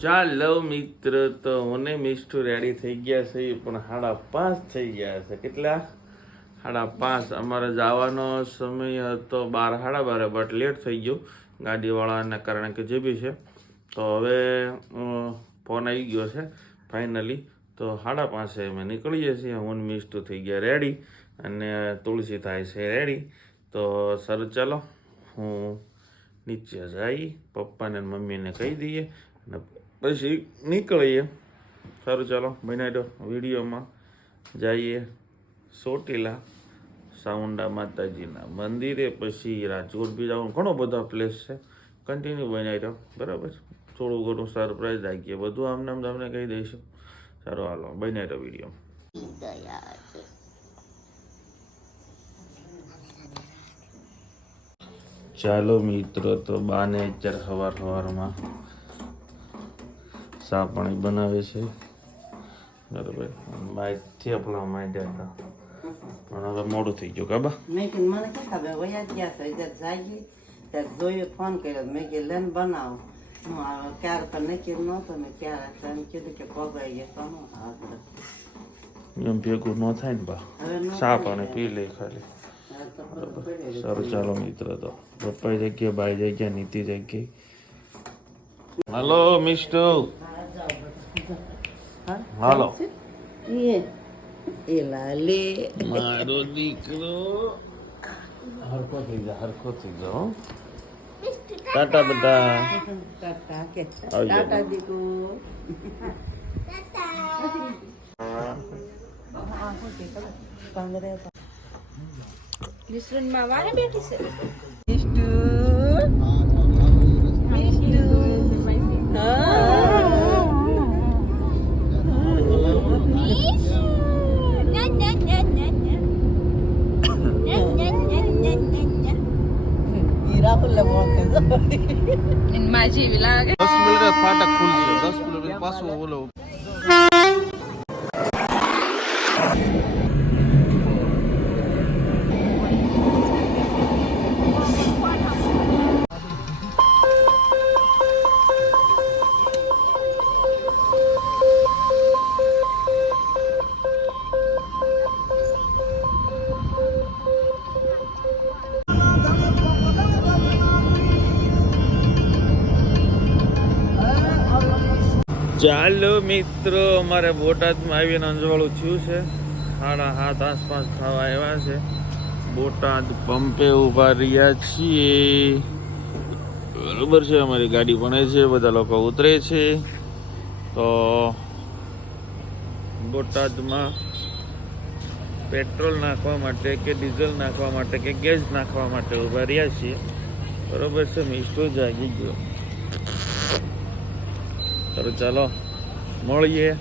ચાલો મિત્ર, તો મને મિસ્ટુ રેડી થઈ ગયા છે, પણ સાડા પાંચ થઈ ગયા છે. કેટલા? સાડા પાંચ. અમારે જવાનો સમય હતો બાર સાડા બારે બટ લેટ થઈ ગયો ગાડીવાળાના, કારણે કે જે બી છે. તો હવે ફોન આવી ગયો છે ફાઇનલી તો સાડા પાંચે અમે નીકળીએ છીએ. હું મિસ્ટુ થઈ ગયા રેડી અને તુલસી થાય છે રેડી તો સર, ચાલો, હું નીચે જઈ, પપ્પાને મમ્મીને કહી દઈએ અને પછી નીકળીએ. સારું, ચાલો બનાવ્યો વિડીયોમાં જઈએ. સોટીલા સાઉન્ડા માતાજીના મંદિરે, પછી રાજકોટ બી જવાનું. ઘણો બધા પ્લેસ છે. કન્ટિન્યુ બનાવ્યો બરાબર? થોડું ઘણું સરપ્રાઈઝ રાખીએ. બધું આમને આમ તમને કહી દઈશું. સારું, હાલો બનાવ્યો વીડિયો. ચાલો, મિત્રો, તો બાને અત્યારે સવાર સવારમાં ચા પાણી બનાવે છે. બરાબર. બાઈકથી આપણા માંડ્યા હતા. પણ હવે મોડું થઈ ગયું કાબા મેં કીધું મને શું ખબર વયા ગયા છે જાય ગઈ ત્યારે જોઈએ ફોન કર્યો. મેં કે લેન બનાવો. હું ક્યારે પણ નક્કી નહોતો મેં ક્યારે તમે કીધું કે પગાઈ ગયા તો નો હાથ એમ ભેગું ન થાય ને બા. ચા પાણી પી લે ખાલી. તો સારું ચાલો મિત્ર તો. પપ્પા જગ્યા બાઈ જગ્યા નીતિ જગ્યા હલો મિસ્ટર? હાલો એ એ લાલે મારો દીકરો હરખો થઈ જા હરખો થઈ જા હો. ટાટા બધા ટાટા કે આવજો. ટાટા દીકુ પાંગરે વિસરુનમાં વારે બેઠી છે મિષ્ટુ મિષ્ટુ ઈ રાહુલ ને માજી એવી લાગે. મિનિટ ફાટક ખુલશે. દસ મિનિટ પાછું ઓલો ચાલો મિત્રો, અમારે બોટાદમાં આવીને અંજવાળું થયું છે. સાડા હાથ આસપાસ થવા આવ્યા છે. બોટાદ પંપે ઊભા રહ્યા છીએ. બરોબર છે, અમારી ગાડી ભણે છે, બધા લોકો ઉતરે છે. તો બોટાદમાં પેટ્રોલ નાખવા માટે કે ડીઝલ નાખવા માટે કે ગેસ નાખવા માટે ઊભા રહ્યા છીએ. બરોબર છે મિસ્ટો જાગી ગયો. સારું ચાલો, મળીએ.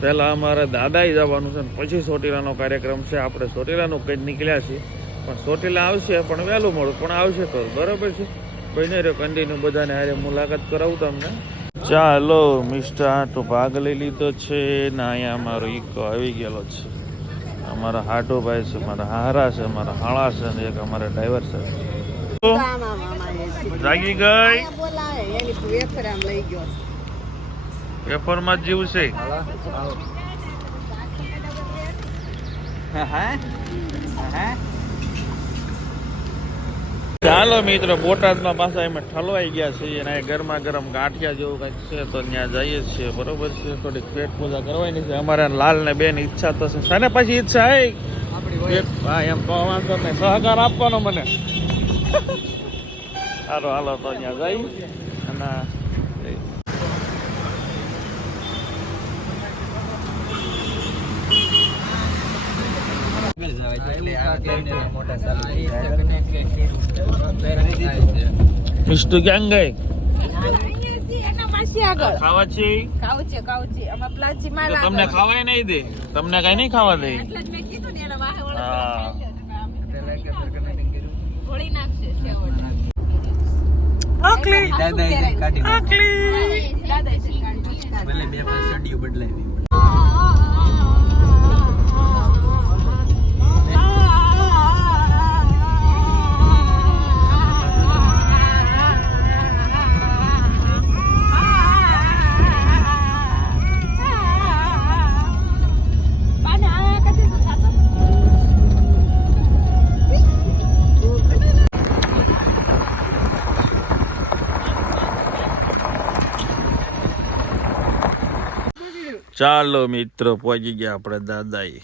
પહેલાં અમારે દાદાએ જવાનું છે ને પછી સોટીલાનો કાર્યક્રમ છે. આપણે સોટીલાનું કંઈ નીકળ્યા છીએ. પણ સોટીલા આવશે, પણ વહેલું મળું. પણ આવશે તો બરાબર છે. બને રહ્યો કન્ટિન્યુ બધાને હારે મુલાકાત કરાવું તમને. ચાલો, મિસ્ટર હાટો ભાગ લઈ લીધો છે ને અહીંયા અમારો ઈકો આવી ગયેલો છે. અમારા હાટો ભાઈ છે મારા હારા છે મારા હાળા છે ને એક અમારા ડ્રાઈવર છે. જાગી ગઈ. પેપરમાં જીવ છે. ચાલો મિત્રો બોટાદમાં પાછા એમાં ઠલવાઈ ગયા છે અને ગરમા ગરમ ગાંઠિયા જેવું કંઈક છે તો ત્યાં જઈએ છીએ. બરોબર છે? થોડીક પેટ પૂજા કરવાની છે. અમારા લાલ ને બેન ઈચ્છા તો છે. અને પછી ઈચ્છા હે હા એમ કહો વાંધો નહીં. સહકાર આપવાનો મને. હાલો હાલો તો ત્યાં જઈ અને મિસ્ટુ ક્યાં ગઈ આગળ ખાવા છે ખાવું છે ખાવું છે આમાં પ્લાજી તો માલ તમને ખાવાય નહીં દે તમને કઈ નહીં ખાવા દે એટલે જ મેં કીધું ને એના વાહે વળે હા. ઘોળી નાખશે છેવટે. આકલી દાદા એ કાઢી આકલી દાદા એ કાઢી ચાલો મિત્રો પહોંચી ગયા આપણે દાદાએ.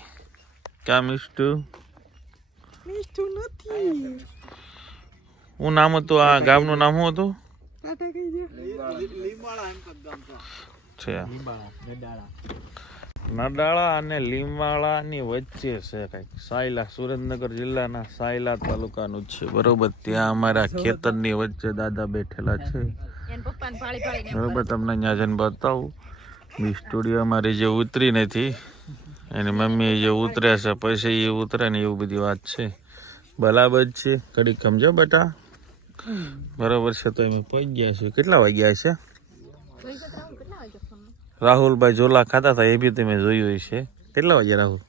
ક્યાં નથી. હું નામ હતું? આ ગામનું નામ શું હતું? છે. નડાળા અને લીમવાળાની વચ્ચે છે કંઈક. સાયલા સુરેન્દ્રનગર જિલ્લાના સાયલા તાલુકાનું છે. બરોબર ત્યાં અમારા ખેતરની વચ્ચે દાદા બેઠેલા છે. બરોબર તમને અહીંયા જઈને બતાવું. સ્ટુડિયો અમારી જે ઉતરી નથી એની મમ્મી જે ઉતરે છે, પછી એ ઉતરે ને એવું બધી વાત છે. બરાબર છે, ઘડીક સમજો બેટા. બરાબર છે, તો એમ પહોંચી ગયા છે. કેટલા વાગ્યા છે? રાહુલભાઈ ઝોલા ખાતા હતા, એ બી તમે જોયું છે કેટલા વાગ્યા રાહુલ?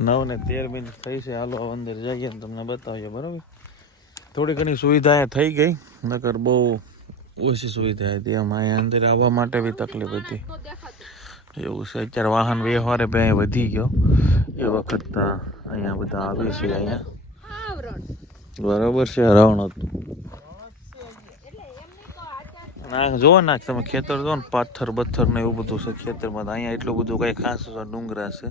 નવ ને તેર મિનિટ થઈ છે. હાલો અંદર જઈએ તમને બતાવીએ, બરાબર? થોડી ઘણી સુવિધા થઈ ગઈ, નકર બહુ ઓછી સુવિધા હતી. આમાં અહીંયા અંદર આવવા માટે બી તકલીફ હતી. એવું છે. અત્યારે વાહન વ્યવહારે બે વધી ગયો. એ વખત અહીંયા બધા આવે છે અહીંયા. બરાબર છે હરાવણ હતું. ના જોવો ના તમે ખેતર જો ને પાથર પથ્થર ને એવું બધું છે ખેતરમાં. અહીંયા એટલું બધું કઈ ખાસ ડુંગરા છે.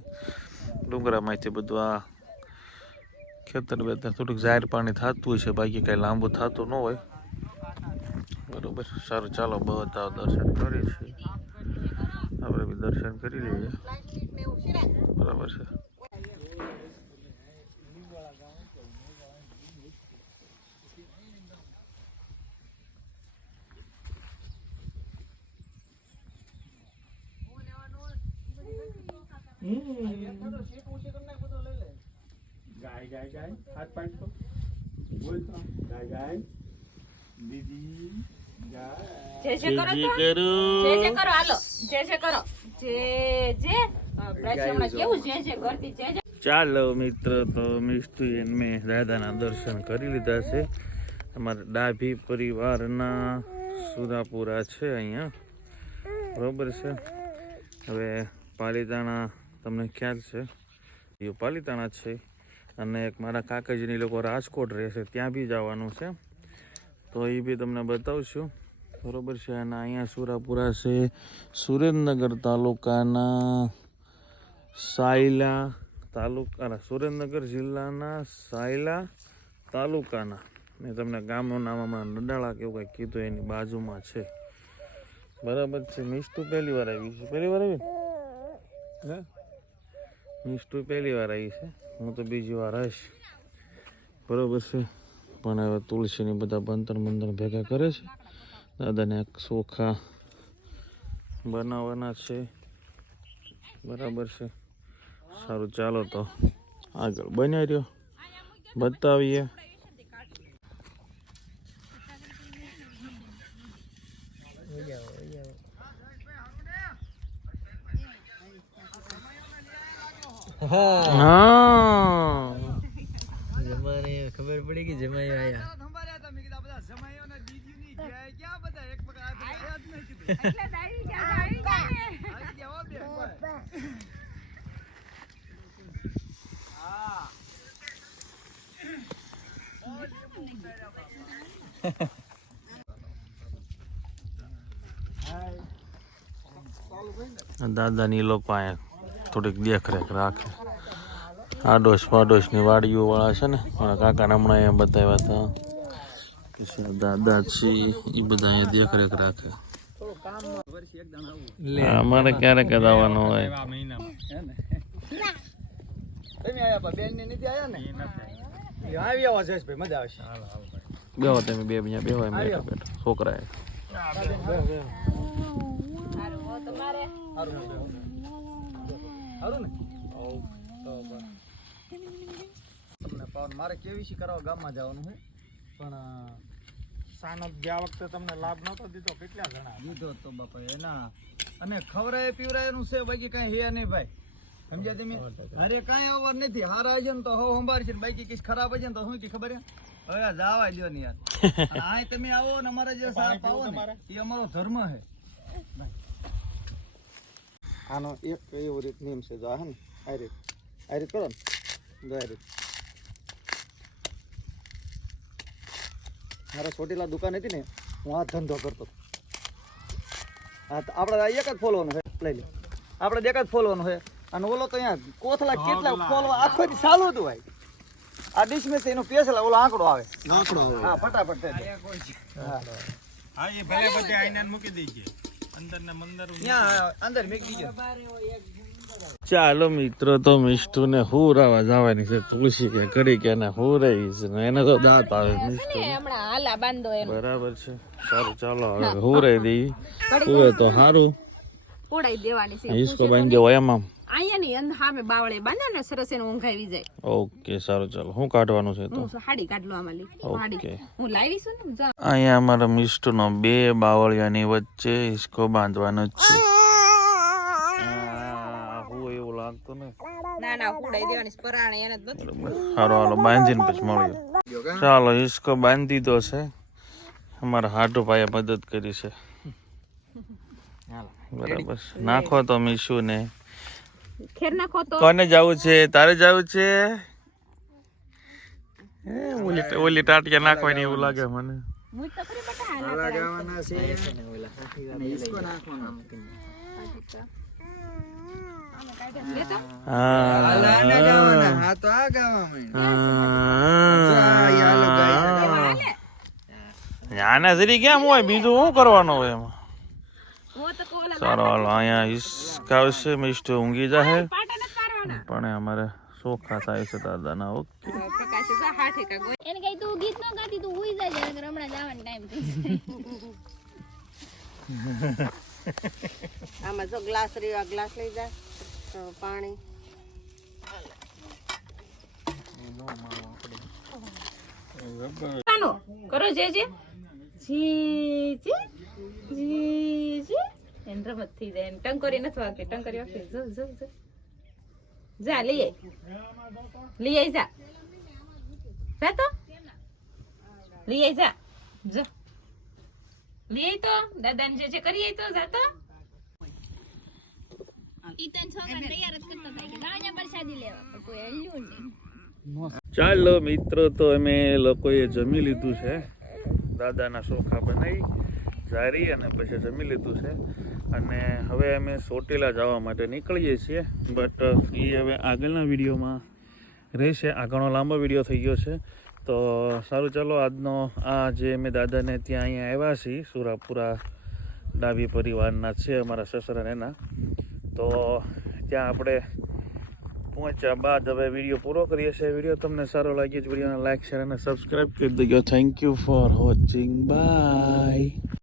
ડુંગરામાંથી બધું આ ખેતર બેતર થોડુંક જાહેર પાણી થતું હોય છે બાકી કઈ લાંબુ થતું ન હોય. બરોબર, સારું, ચાલો બધા દર્શન કરીએ છીએ. આપણે બી દર્શન કરી લઈએ. બરાબર છે. ગાય ગાય ગાય, હાથ પાડતો બોલ તો. ગાય ગાય. દીદી. ગાય જે જે કરો જી તો? જે કરો હાલો. જે જે કરો. જે જે? કેવું જે જે કરતી જે જે? ચાલો મિત્ર તો મિસ્તુ મેં દાદાના દર્શન કરી લીધા છે. અમારા ડાભી પરિવારના સુરાપુરા છે અહીંયા. બરોબર છે? હવે પાલીતાણા તમને ખ્યાલ છે? એ પાલીતાણા છે. અને એક મારા કાકાજીની લોકો રાજકોટ રહેશે ત્યાં બી જવાનું છે. તો એ બી તમને બતાવશું. બરોબર છે? અને અહીંયા સુરાપુરા છે, સુરેન્દ્રનગર તાલુકાના સાયલા તાલુકા સુરેન્દ્રનગર જિલ્લાના સાયલા તાલુકાના. મેં તમને ગામનું નામ હમણાં નડાળા કેવું કંઈક કીધું, એની બાજુમાં છે. બરાબર છે? મિસ્ટુ પહેલી વાર આવી છે. પહેલી વાર આવી? હે? મિસ્ટુ પહેલી વાર આવી છે. હું તો બીજી વાર આવીશ. બરાબર છે? પણ હવે તુલસીની બધા બંતર બંતર ભેગા કરે છે. દાદાને સોખા બનાવવાના છે. બરાબર છે. સારું, ચાલો તો આગળ બન્યા રહ્યો. બતાવીએ હા ખબર પડી કે જમાઈ આયા દાદાની ની. લોકો અહીંયા થોડીક દેખરેખ રાખે. આડોશ પાડોશની વાડીઓ વાળા છે ને મારા કાકા હમણાં અહીંયા બતાવ્યા હતા. દાદા છે એ બધા અહીંયા દેખરેખ રાખે હા, અમારે ક્યારે જ આવવાનું હોય. તમે આયા પા ને નથી આયા ને? એ આવી આવો જયેશભાઈ મજા આવશે. બેહો તમે બે બીજા બેહો એમ બેઠા બેઠા. છોકરા તમારે? સારું ને? તમને પાવન મારે કેવીસી કરવા ગામમાં જવાનું છે? પણ સાનો ગયા વખતે તમને લાભ નતો દીધો? કેટલા જણા? દીધો તો બાપા એના. અને ખવરાય પીવરાયનું છે બાકી કઈ હે નહીં ભાઈ. સમજ્યા તમે? અરે કાંઈ અવાર નથી. હારા છે ને તો હો સંભાળશે ને બાકી કઈ ખરાબ છે ને તો શું કે ખબર છે હવે આ જાવા લ્યો ને યાર. અને તમે આવો ને અમારા જે સાપ આવો ને. એ અમારો ધર્મ છે આનો એક એવો રીત નિયમ છે જો આ હે ને આ રીત. આ રીત કરો ને. જો આ રીત. મારા ચોટીલા દુકાન હતી ને હું આ ધંધો કરતો. હા તો આપણે એક જ ફોલવાનું છે. લઈ લે. આપણે જ ફોલવાનો છે. અને ઓલો તો અહીંયા કોથલા કેટલા ફોલવા આખો ચાલુ હતું ભાઈ. આ ડિશમિસ એનો પેસલા ઓલો આંકડો આવે. આંકડો હા ફટાફટ હા. હા એ ભલે બધે આઈને મૂકી દઈએ અંદર ને મંદર ત્યાં અંદર મૂકી દીજો. ચાલો મિત્રો તો મિષ્ટુને હુરાવા જવાની છે. તુલસી કે કરી કે એને હુરાઈ છે ને એને તો દાંત આવે મિષ્ટુ બરાબર છે. સારું ચાલો હવે હુરાઈ દઈ હુવે તો સારું ઉડાઈ દેવાની છે. ઈસકો બાંધી દેવો એમ આમ. અહીંયા ની અંદર સામે બાવળે બાંધો ને સરસ એને ઊંઘ આવી જાય. ઓકે સારું ચાલો. હું કાઢવાનું છે તો? હું હાડી કાઢલો આમાં લી. ઓકે. હાડી હું લાવી છું ને અહીંયા અમારા મિષ્ટુનો બે બાવળિયાની વચ્ચે ઈસકો બાંધવાનો જ છે. લાગતું ને ના ના પોડાઈ દેવાની પરાણે એને જ નથી. સારો હાલો બાંધીને પછી મળી ચાલો હિસકો બાંધી દીધો છે. અમારા હાટુ ભાઈએ મદદ કરી છે. બરાબર. નાખો તો મીશુ ને ખેર નાખો તો. કોને જવું છે? તારે જવું છે? એ, ઓલી ઓલી ટાટિયા નાખવાની એવું લાગે મને. લગાવવાના છે. નાખવાનો લેતો હા હા તો આ ગાવામાં આના જરી કેમ હોય? બીજું શું કરવાનું હોય એમાં? હું તો કોલા સારો હાલો અહીંયા હિસકાવશે મિસ્ટ ઊંઘી જાહે. પણ અમારે ચોખા થાય છે દાદાના ઓકે. પ્રકાશ જા હાથે કા ગોઈ એને કઈ તું ગીત નો ગાતી તું ઉઈ જાય છે હમણાં જવાનો ટાઈમ થઈ આમાં જો ગ્લાસ રહ્યો આ ગ્લાસ લઈ જા. તો પાણી. કરો જે જે. જી જી જી જી. એન રમત થઈ જાય. એન ટંકોરી નથી વાગતી. ટંકોરી વાગતી. જો જો જો. જા, લઈ આય. જા. જા તો. લઈ જા. જો. લઈ તો. દાદાને જે જે કરી તો, જા ઈ તને છોકરા તૈયાર જ કરતો થાય કે ગાળિયા પ્રસાદી લેવા પણ કોઈ હલ્યું નહીં ચાલો મિત્રો તો અમે લોકોએ જમી લીધું છે. દાદાના ચોખા બનાવી જારી અને પછી જમી લીધું છે. અને હવે અમે સોટેલા જવા માટે નીકળીએ છીએ. બટ એ હવે આગળના વિડીયોમાં રહેશે. આ ઘણો લાંબો વીડિયો થઈ ગયો છે. તો સારું ચાલો આજનો આ જે અમે દાદાને ત્યાં અહીંયા આવ્યા છીએ સુરાપુરા ડાબી પરિવારના છે અમારા સસરા એના. તો ત્યાં આપણે પહોંચ્યા બાદ હવે વીડિયો પૂરો કરીએ છીએ. વીડિયો તમને સારો લાગ્યો જ વિડીયોને લાઈક, શેર અને સબસ્ક્રાઈબ કરી દેજો. Thank you for watching bye